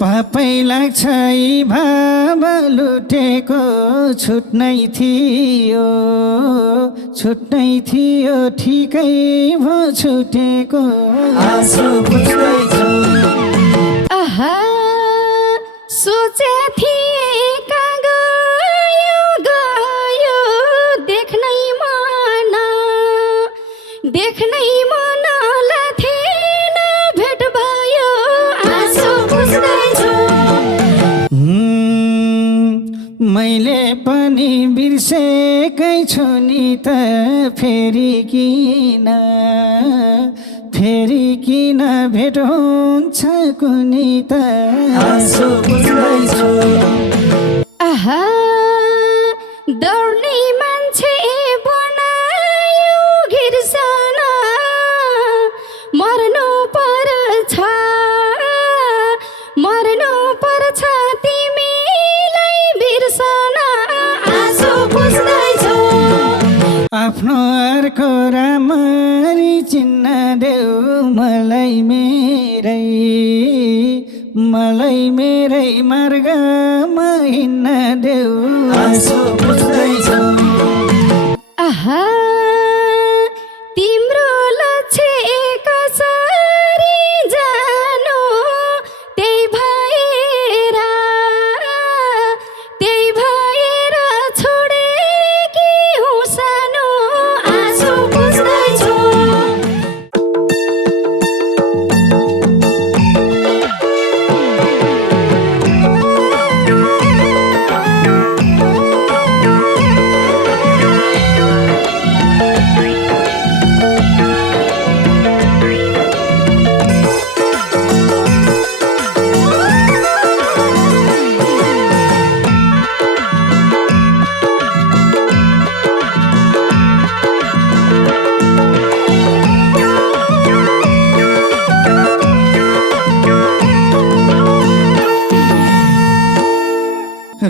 पापै लाग्छ यी भाव लुटेको छुट्नै थियो ठिकै भो छुटेको आँसु बुझ्दैछु। आहा सोचे थिए कहाँ गयो देख्नै मन थिएन भेट भयो आँसु बुझ्दैछु। मैले पनि बिर्सेकै छु नि त फेरि किन भेट हुन्छ कुनै त आँसु बुझ्दैछु। आहा दौड्ने मान्छे बनायो घिर्सना मर्नु पर्छ तिमीलाई बिर्सना आँसु बुझ्दैछु। आफ्नो अर्को राम्ररी चिन्न देऊ मलाई मेरै मार्गमा हिँड्न देऊ आँसु बुझ्दैछु। आहा तिम्रो लक्ष्य कसरी जानु त्यही भएर छोडेकी हुँ सानो आँसु बुझ्दैछु।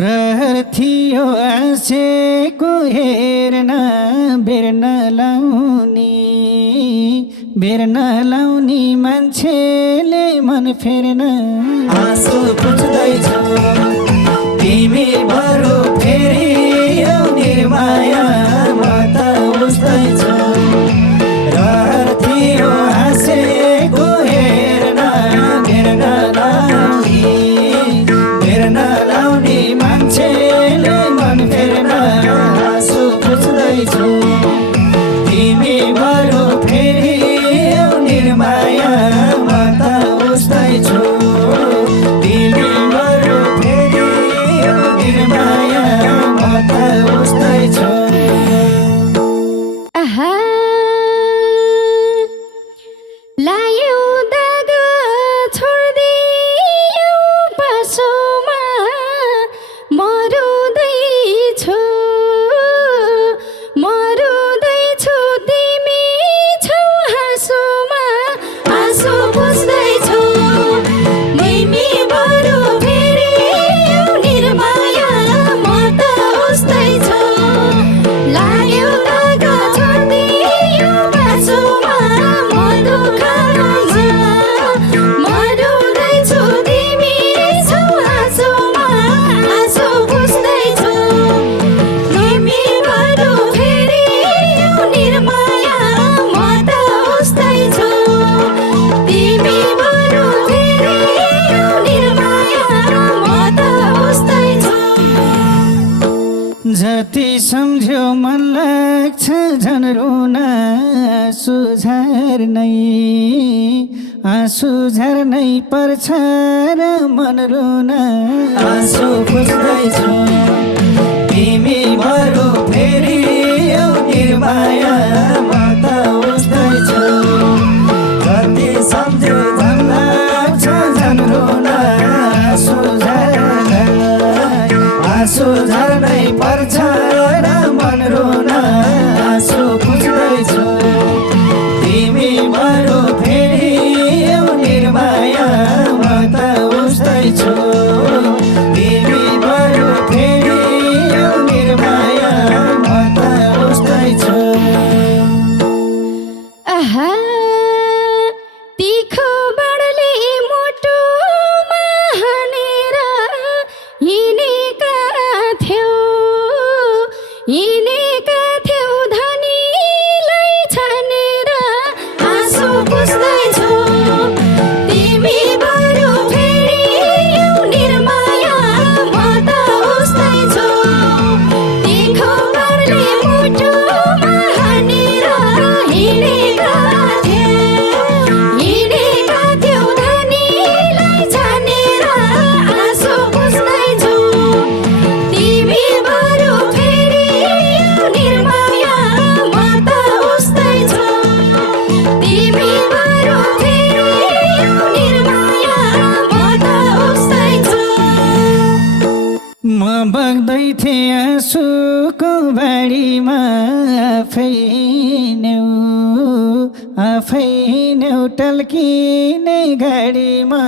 रहर थियो आँसेको हेर्न बेर्न लाउने मान्छेले मन फेर्न आँसु बुझ्दैछु। तिमी बरु फेरि यो निर्माया म त बुझ्दैछु। रहर थियो आँसेको हेर्न बेर्न लाउने मान्छेले मन फेर्न आँसु बुझ्दैछु। तिमी बरु फेरि यो निर्माया म त बुझ्दैछु। तिमी बरु फेरि यो निर्माया म त बुझ्दैछु। आहा लायो दाग छोड्दियो पासोमा मरुदैछु तिमी छौ हाँसोमा आँसु बुझ्दैछु। तिमी बरु फेरि यो निर्माया म त बुझ्दैछु। लाग्यो दाग छोड्दियो पासोमा म दुःख मरुदैछु तिमी छौ हाँसोमा आँसु बुझ्दैछु। तिमी बरु फेरि यो निर्माया म त बुझ्दैछु। तिमी बरु फेरि यो निर्माया म त बुझ्दैछु। जति सम्झ्यो मन लाग्छ झन रुन आँसु झर्नै पर्छ र मन रुन आँसु बुझ्दैछु। तिमी बरु फेरि यो निर्माया म त बुझ्दैछु। जति सम्झ्यो झन लाग्छ झन रुन आँसु झर्नै पर्छ र मन रुन आँसु बुझ्दैछु। तिमी बरु फेरि यो निर्माया म त बुझ्दैछु। तिमी बरु फेरि यो निर्माया म त बुझ्दैछु। आहा तीखो बाणले मुटुमा बग्दै थिएँ आँसुको बाढीमा आफै न्यौ टल्किने गाडीमा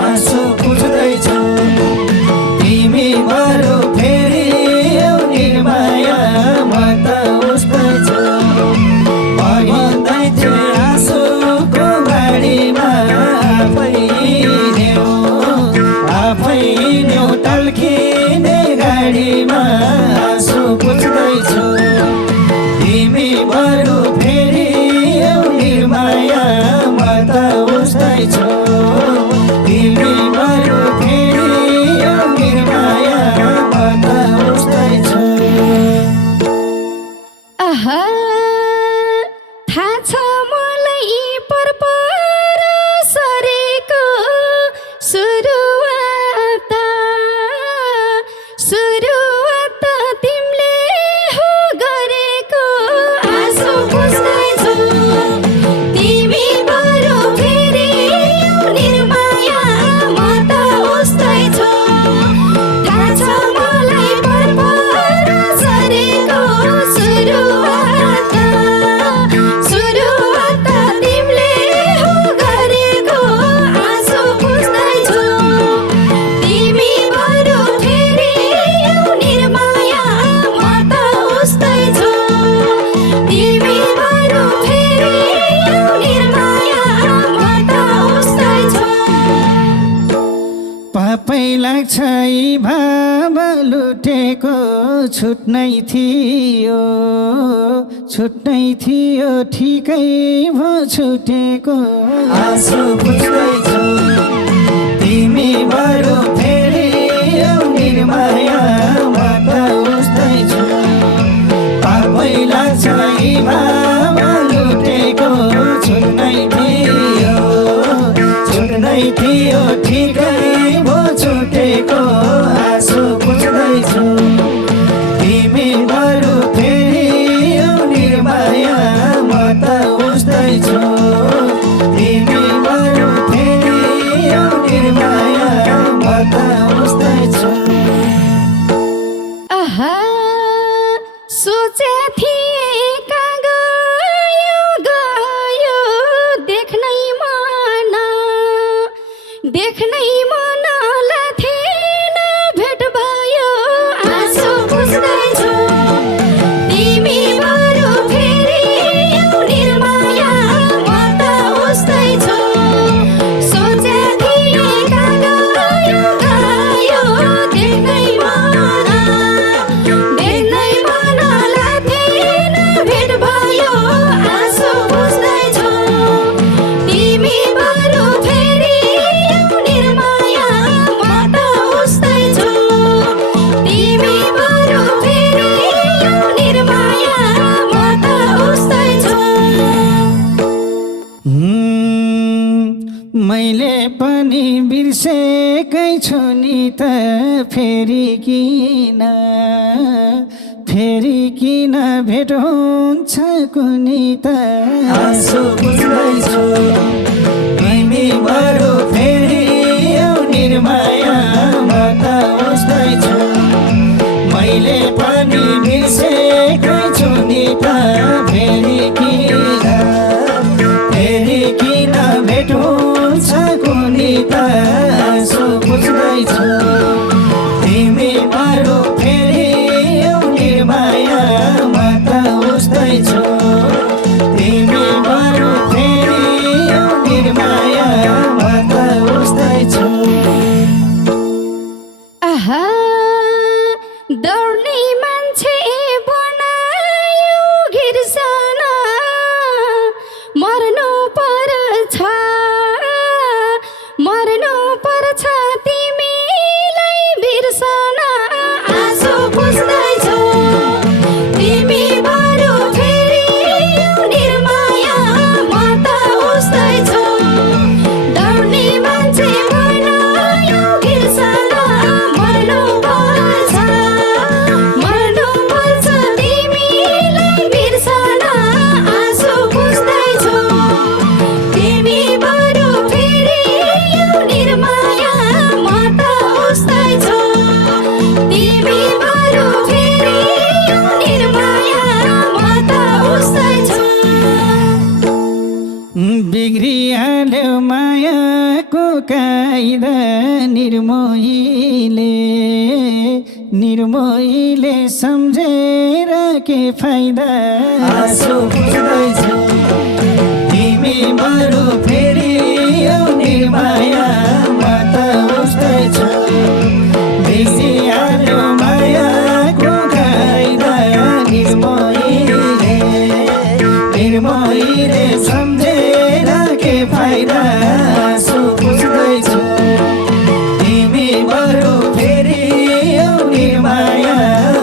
आँसु पुछ्दैछु तिमी बरु फेरि आऊ निर्माया म त उस्तैछु बग्दै थिएँ आँसुको बाढीमा आफै न्यौ टल्किने गाडीमा आँसु पुछ्दैछु तिमी बरु फेरि आऊ निर्माया म त उस्तैछु तिमी बरु फेरि आऊ निर्माया म त उस्तैछु आहा थाहा छ मलाई परपर सरेको सुरुवात तिमीले हो गरेको आँसु पुछ्दैछु तिमी बरु फेरि आऊ निर्माया म त उस्तैछु थाहा छ मलाई परपर सरेको सुरुवात तिमीले हो गरेको आँसु पुछ्दैछु तिमी बरु फेरि आऊ निर्माया म त उस्तैछु तिमी बरु फेरि आऊ निर्माया म त उस्तैछु पापै लाग्छ यी भाव लुटेको छुट्नै थियो ठिकै भो छुटेको आँसु पुछ्दैछु तिमी बरु फेरि आऊ निर्माया म त उस्तैछु पापै लाग्छ यी भाव लुटेको छुट्नै थियो ठिकै भो छुटेको आँसु पुछ्दैछु तिमी बरु फेरि आऊ निर्माया म त उस्तैछु तिमी बरु फेरि आऊ निर्माया म त उस्तैछु आहा सोचे थिए कहाँ गयो देख्नै मन लाथेन भेट भयो आँसु पुछ्दैछु तिमी बरु फेरि आऊ निर्माया म त उस्तैछु सोचे थिए कहाँ गयो देख्नै मन लाथेन भेट भयो आँसु पुछ्दैछु तिमी बरु फेरि आऊ निर्माया म त उस्तैछु तिमी बरु फेरि आऊ निर्माया म त उस्तैछु मैले पनि बिर्सेकै छु नि त फेरि किन भेट हुन्छ कुनै त आँसु पुछ्दैछु तिमी बरु फेरि आऊ निर्माया म त उस्तैछु मैले पनि बिर्सेकै छु नि त फेरि किन भेट हुन्छ कुनै त आँसु पुछ्दैछु तिमी बरु फेरि आऊ निर्माया म त उस्तैछु तिमी बरु फेरि आऊ निर्माया म त उस्तैछु आहा दौड्ने मान्छे बनायो घिर्सना मर्नु पर्छ तिमीलाई बिर्सना आँसु पुछ्दैछु तिमी बरु फेरि आऊ निर्माया म त उस्तैछु दौड्ने मान्छे बनायो घिर्सना मर्नु पर्छ निर्मोहीले सम्झेर के फाइदा आँसु पुस्दैछु तिमी बरु फेरि आऊ निर्माया म त उस्दैछु बिर्सिहाल्यो मायाको कायदा निर्मोहीले सम्झेर के फाइदा आँसु पुस्दैछु तिमी बरु फेरि आऊ निर्माया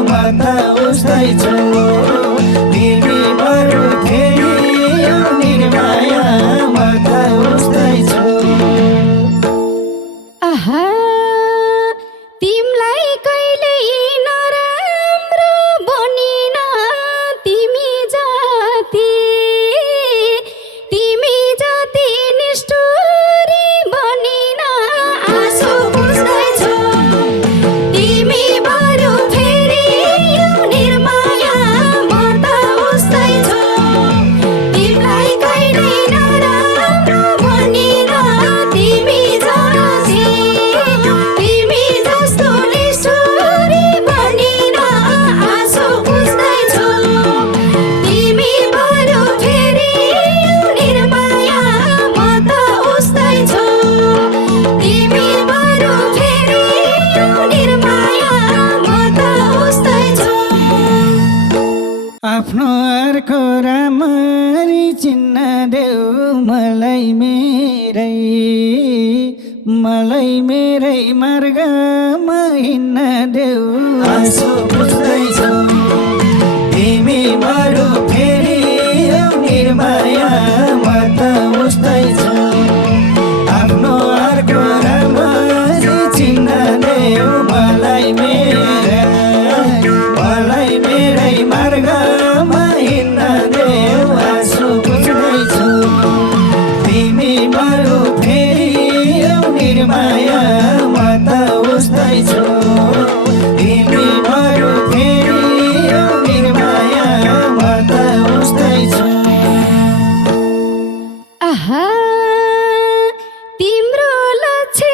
म त उस्दैछु तिमी बरु फेरि आऊ निर्माया म त उस्दैछु आहा तिमलाई कहिल्यै नराम्रो बनिन तिमी जति निष्ठुरी बनिन आँसु पुस्दैछु तिमी बरु फेरि आऊ निर्माया म त उस्दैछु तिमलाई कहिल्यै नराम्रो बनिन तिमी जस्तो निष्ठुरी बनिन आँसु पुस्दैछु तिमी बरु फेरि आऊ निर्माया म त उस्दैछु तिमी बरु फेरि आऊ निर्माया म त उस्दैछु आफ्नो अर्को राम्ररी चिन्न देऊ मलाई मेरै मार्गमा हिँड्न देऊ आँसु पुस्दैछु तिमी बरु फेरि आऊ निर्माया म त उस्दैछु आफ्नो अर्को राम्ररी चिन्न देऊ मलाई मेरै मार्गमा हिँड्न देऊ आँसु पुस्दैछु तिमी बरु फेरि आऊ निर्माया म त उस्दैछु तिमी बरु फेरि आऊ निर्माया म त उस्दैछु आहा तिम्रो लक्ष्य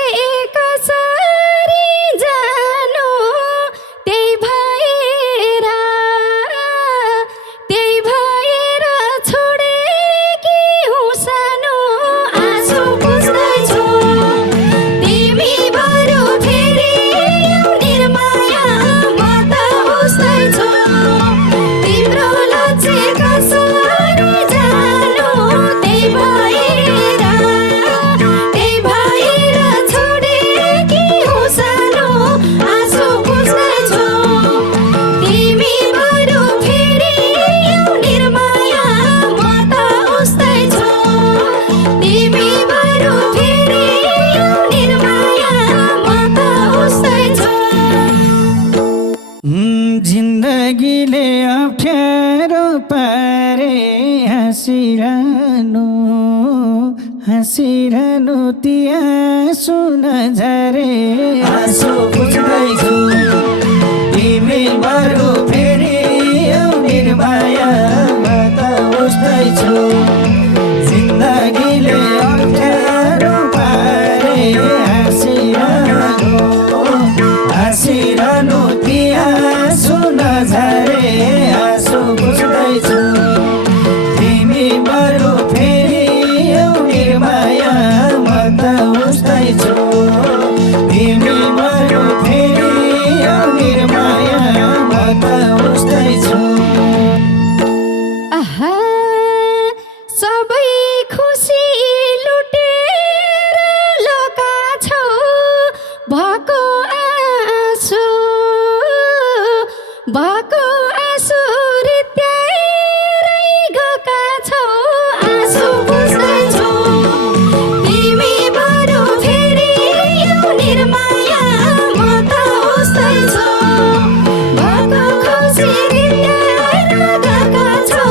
कसरी जानु त्यही भएर छोडेकी हुँ सानो आँसु पुस्दैछु तिमी बरु फेरि आऊ निर्माया म त उस्दैछु तिम्रो लक्ष्य कसरी जानु त्यही भएर छोडेकी हुँ सानो आँसु पुस्दैछु तिमी बरु फेरि आऊ निर्माया म त उस्दैछु तिमी बरु फेरि आऊ निर्माया म त उस्दैछु जिन्दगीले अप्ठ्यारो पारे हाँसिरहनु ती आँसु नझरे आँसु पुस्दैछु तिमी बरु फेरि आऊ निर्माया म त उस्दैछु जिन्दगीले अप्ठ्यारो पारे हाँसिरहनु ती आँसु नझरे आँसु पुस्दैछु तिमी बरु फेरि आऊ निर्माया म त उस्दैछु तिमी बरु फेरि आऊ निर्माया म त उस्दैछु आहा सबै खुसी लुटेर लोका छौ भएको आँसु रित्याएरै गएका छौ आँसु पुस्दैछु तिमी बरु फेरि आऊ निर्माया म त उस्दैछु भएको खुसी रित्याएर गएका छौ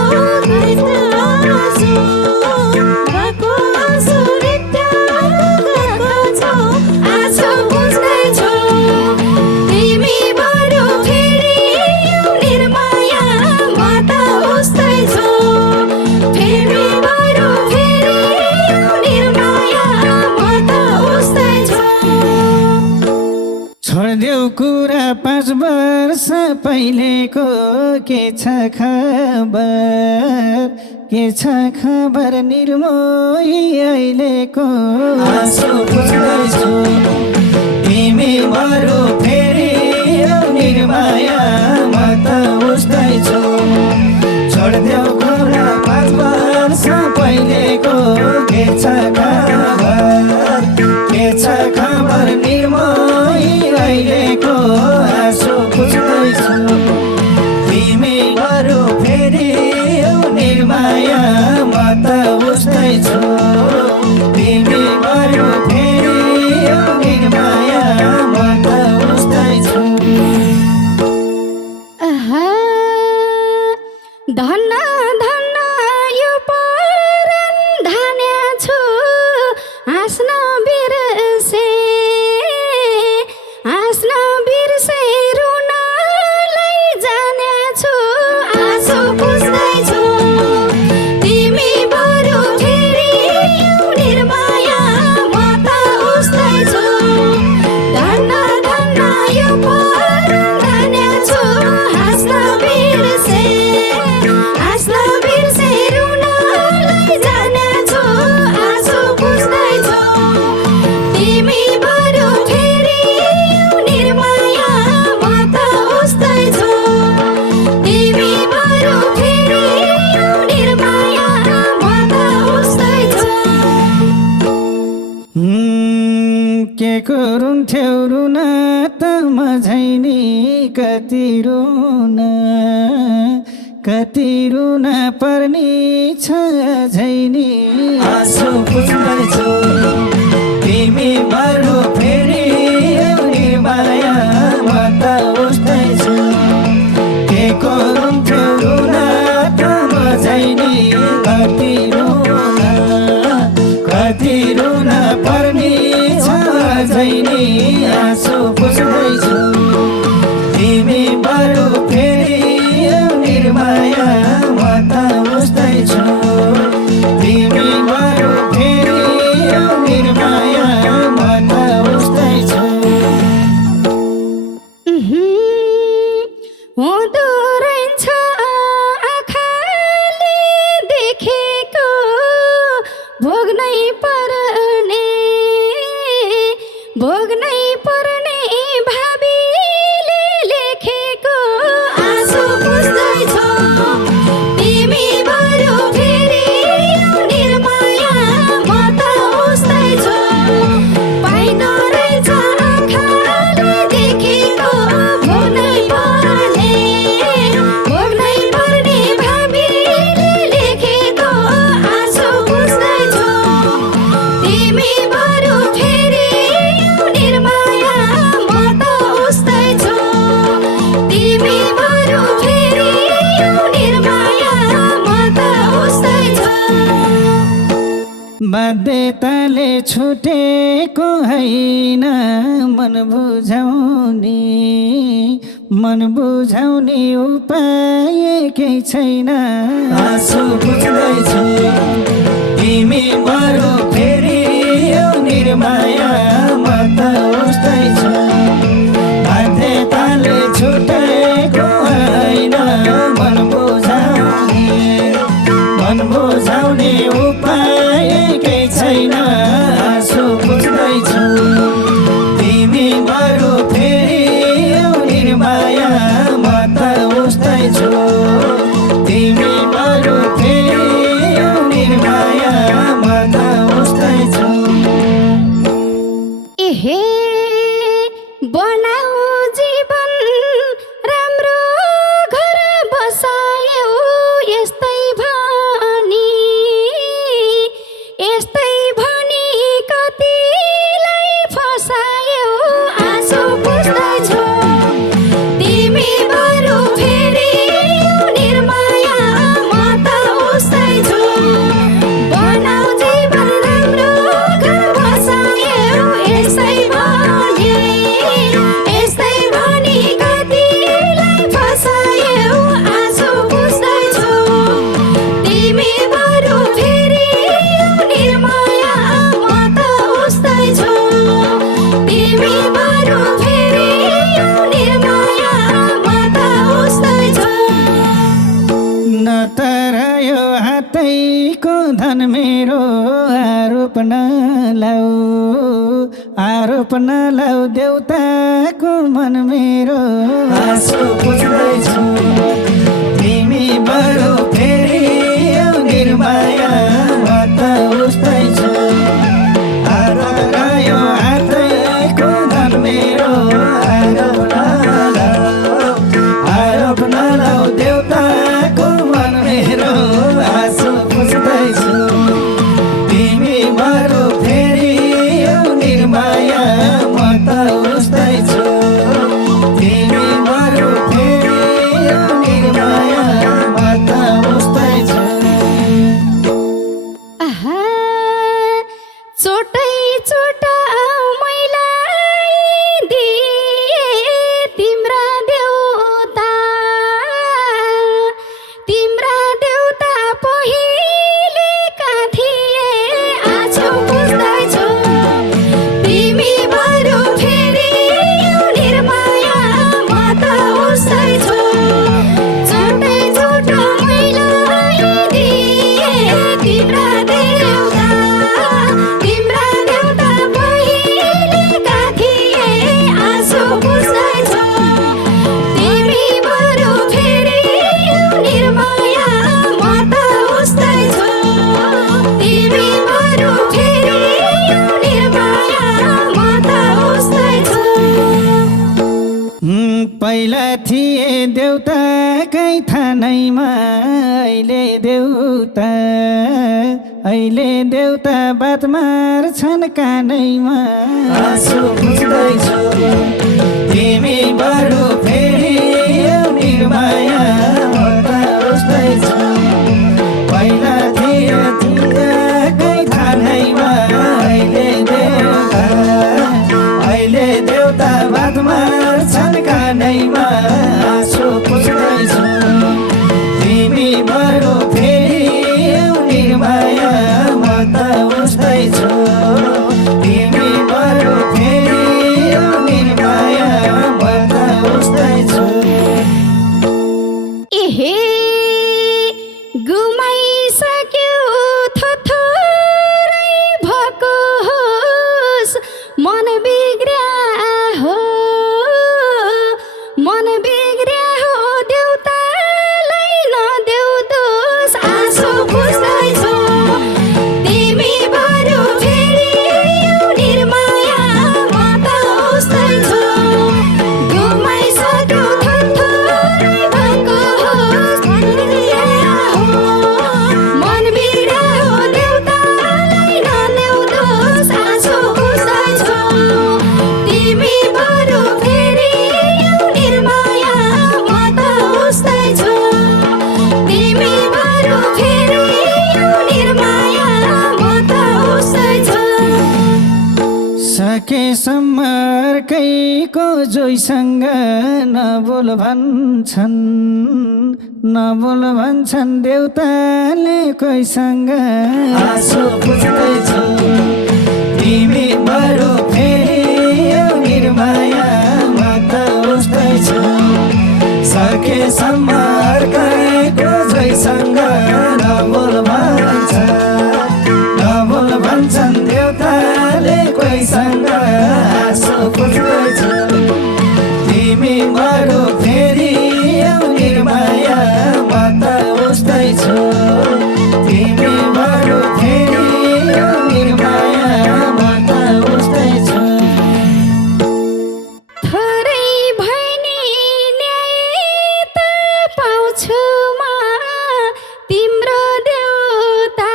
भएको आँसु रित्याएर गएका छौ आँसु पुस्दैछु तिमी बरु फेरि आऊ छोडिदेऊ कुरा 5 वर्ष पहिलेको के छ खबर के छ खबर निर्मोही अहिलेको आँसु पुस्दैछु तिमी बरु फेरि निर्माया म त उस्दैछु छोडिदेऊ कुरा 5 वर्ष पहिलेको के छ खबर निर्मोही अहिलेको आँसु पुस्दैछु तिमी बरु फेरि निर्माया म त उस्दैछु तिमी बरु फेरि निर्माया म त उस्दैछु आहा, धन्न धन्न यो परान धान्या छु हाँस्न बिर्से रुनलाई जाने छु आँसु पुस्दैछु तिमी बरु फेरि निर्माया म त उस्दैछु धन्न धन्न यो परान धान्या छु हाँस्न बिर्से रुनलाई जाने छु आँसु पुस्दैछु तिमी बरु फेरि निर्माया म त उस्दैछु तिमी बरु फेरि निर्माया म त उस्दैछु के को रुन्थ्यौ रुन त मझैनी कति रुन पर्ने छ झैनी आँसु पुस्दैछु तिमी बरु फेरि निर्माया म त उस्दैछु के को रुन्थ्यौ रुन त मझैनी कति रुन पर्ने छ झैनी आँसु पुस्दैछु तिमी बरु फेरि निर्माया म त उस्दैछु तिमी बरु फेरि निर्माया म त उस्दैछु हुँदो रहन्छ आँखाले देखेको भोग्नै पर्ने भावीले लेखेको आँसु पुस्दैछु तिमी बरु फेरि निर्माया म त उस्दैछु पाइँदो रहेछ आँखाले देखेको भोग्नै पर्ने भावीले लेखेको आँसु पुस्दैछु तिमी बरु फेरि निर्माया म त उस्दैछु तिमी बरु फेरि निर्माया म त उस्दैछु बाध्यताले छुटेको होइन मन बुझाउने उपाय केही छैन आँसु पुस्दैछु तिमी बरु फेरि निर्माया म त उस्दैछु बाध्यताले छुटेको होइन मन बुझाउने उपाय केही छैन आँसु पुस्दैछु तिमी बरु फेरि निर्माया म त उस्दैछु तिमी बरु फेरि निर्माया म त उस्दैछु एहे बनाऊ जीवन राम्रो घर बसायौ यस्तै भनी कतिलाई फसायौ आँसु पुस्दैछु तिमी बरु फेरि निर्माया म त उस्दैछु बनाऊ जीवन राम्रो घर बसायौ यस्तै भनी अपनालाउ देउताको मन मेरो आँसु पुछ्दैछु तिमी बरु फेरि आऊ निर्माया म त उस्तैछु आरोप गयो हातैको धन मेरो आरोप नलाऊ देउताको मन मेरो आँसु पुछ्दैछु तिमी बरु फेरि आऊ निर्माया म त उस्तैछु तिमी बरु फेरि आऊ निर्माया म त उस्तैछु आहा चोटै चोट मैलाई दिए तिम्रा देउता पहिलेका थिए आँसु पुछ्दैछु तिमी बरु फेरि आऊ निर्माया म त उस्तैछु चोटै चोट मैलाई दिए तिम्रा देउता पहिलेका थिए आँसु पुछ्दैछु तिमी बरु फेरि आऊ निर्माया म त उस्तैछु तिमी बरु फेरि आऊ निर्माया म त उस्तैछु पहिला थिए देउताकै थानैमा अहिले देउता बात मार्छन् कानैमा आँसु पुछ्दैछु तिमी बरु फेरि आऊ निर्माया म त उस्तैछु पहिला थियो तिमीकै थानैमा अहिले देउता बात मार्छन् कानैमा आँसु पुछ्दैछु तिमी बरु फेरि आऊ निर्माया म त उस्तैछु तिमी बरु फेरि आऊ निर्माया म त उस्तैछु एहे गुमाइसक्यो थोथोरै भएको होस् मन बिग्र्या हो देउतालाई नदेऊ दोष आँसु पुछ्दैछु तिमी बरु फेरि आऊ निर्माया म त उस्तैछु गुमाइसक्यो थोथोरै भएको होस् मन बिग्र्या हो देउतालाई नदेऊ दोष आँसु पुछ्दैछु तिमी बरु फेरि आऊ निर्माया म त उस्तैछु तिमी बरु फेरि आऊ निर्माया म त उस्तैछु सकेसम्म अर्कैको जोइसँग नबोल भन्छन् देउताले कोहीसँग आँसु पुछ्दैछु तिमी बरु फेरि आऊ निर्माया म त उस्तैछु सकेसम्म अर्कैको जोइसँग नबोल भन्छन् देउताले कोहीसँग आँसु पुछ्दैछु तिमी बरु फेरि आऊ निर्माया म त उस्तैछु तिमी बरु फेरि आऊ निर्माया म त उस्तैछु थोरै भए नि न्याय त पाउँछु म तिम्रो देउता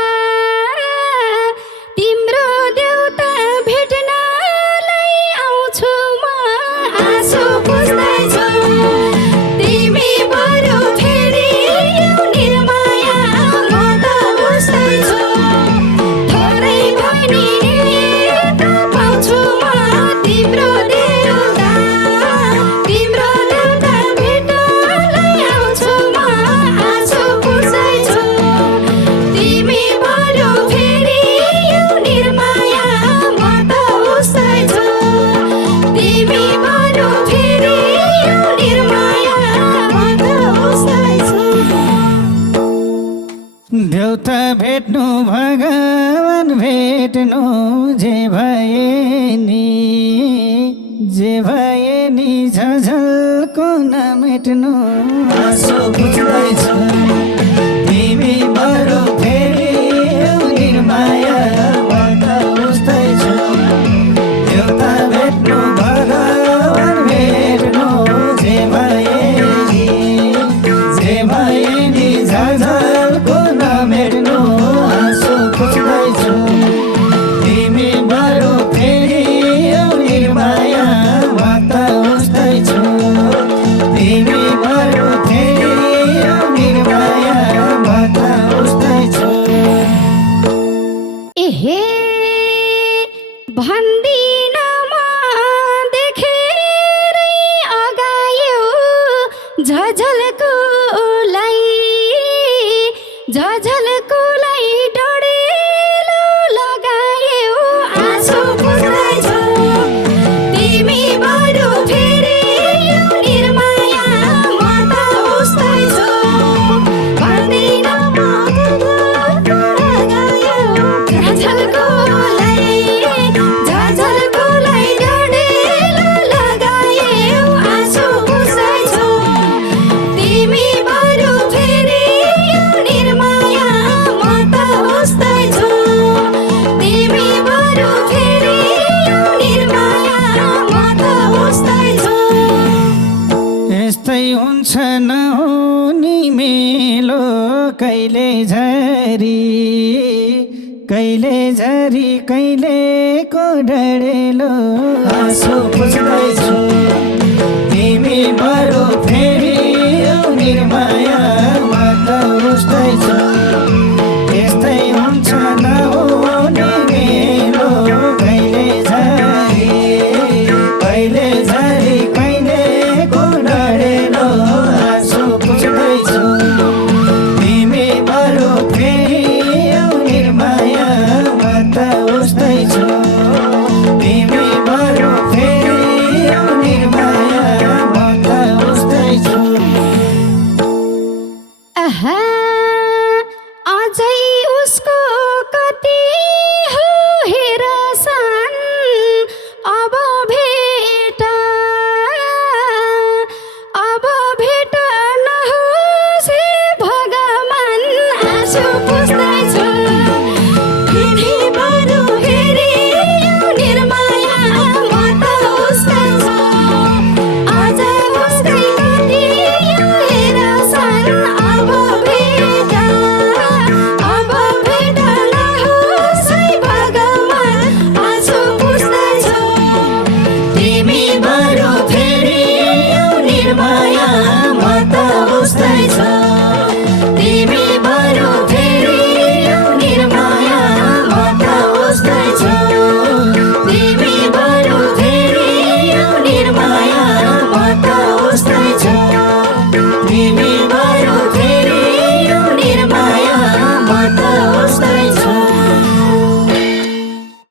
भेट्नलाई आउँछु म आँसु पुछ्दैछु तिमी बरु फेरि आऊ निर्माया म त उस्तैछु थोरै भए नि न्याय त पाउँछु म तिम्रो देउता भेट्नलाई आउँछु म आँसु पुछ्दैछु तिमी बरु फेरि आऊ निर्माया म त उस्तैछु तिमी बरु फेरि आऊ निर्माया म त उस्तैछु देउता भेट्नु भगवान भेट्नु जे भए नि जे भए नि झझल्को नमेट्नु आँसु पुछ्दैछु तिमी बरु फेरि निर्माया म त उस्तैछु देउता भेट्नु भगवान भेट्नु जे भए नि झझल्को नमेट्नु आँसु पुछ्दैछु तिमी बरु फेरि निर्माया म त उस्तैछु तिमी बरु फेरि निर्माया म त उस्तैछु एहे भन्दिन म देखेरै अगायो झझल्कुलाई डढेलो लगायो आँसु पुछ्दैछु तिमी बरु फेरि निर्माया म त उस्तैछु भन्दिन म अगायो झझल्कुलाई डढेलो लगायो आँसु पुछ्दैछु तिमी बरु फेरि निर्माया म त उस्तैछु तिमी बरु फेरि निर्माया म त उस्तैछु यस्तै हुन्छ नहुने मेलो कहिले झरी कहिले को डढे